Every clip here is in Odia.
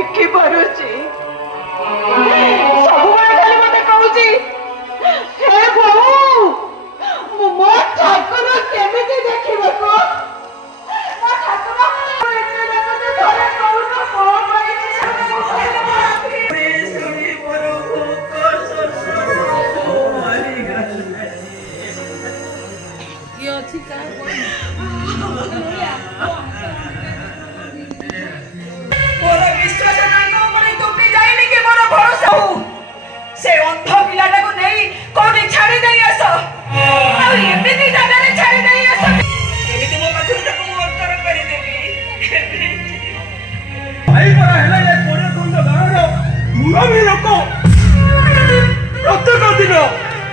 ଦେଖି ପାରୁଛି। ସବୁବେଳେ ଖାଲି ମତେ କହୁଛି, ହେ ବୋହୂ, ମୋ ଠାକୁର କେମିତି ଦେଖିବାକୁ? ମୋ ଠାକୁର ଏତେ ଦେଖୁଛି, ଥରେ କହୁନ ମୋ ପାଇଁ ଶୁଣି ମୋର ଭୋକ ଶୋଷ ମରିଗଲା। କିଏ ଅଛି କାହା ମୋର ବିଶ୍ୱାସ ତାଙ୍କ ଉପରେ ତୁଟି ଯାଇନି କି ମୋର ଭରସା ହଉ। ସେ ଅନ୍ଧ ପିଲାଟାକୁ ନେଇ କୋଉଠି ଛାଡ଼ି ଦେଇ ଆସ, ଆଉ ଏମିତି ଜାଗାରେ ଛାଡ଼ି ଦେଇ ଆସ କେମିତି ମୋ ପାଖରୁ ତାକୁ ମୁଁ ଅନ୍ତର କରିଦେବି। ଭାଇ ପରା ହେଲା ଏ କୋଡ଼ିଏକୁଣ୍ଡ ଗାଁର ମୁରବୀ ଲୋକ।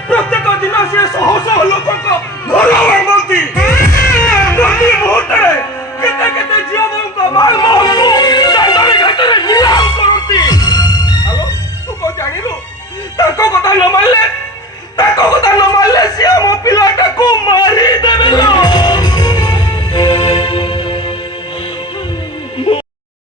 ପ୍ରତ୍ୟେକ ଦିନ ସେ ଶହ ଶହ ଲୋକଙ୍କ ଘର ଭାଙ୍ଗନ୍ତି। ପ୍ରତି ମୁହୂର୍ତ୍ତରେ କେତେ କେତେ ଝିଅ ବୋଉଙ୍କ ମାଲ ମହଲକୁ ଦାଣ୍ଡରେ ଘାଟରେ ନିଲାମ କରନ୍ତି। ଆଲୋ ତୁ କଣ ଜାଣିଲୁ? ତାଙ୍କ କଥା ନ ମାନିଲେ ତାଙ୍କ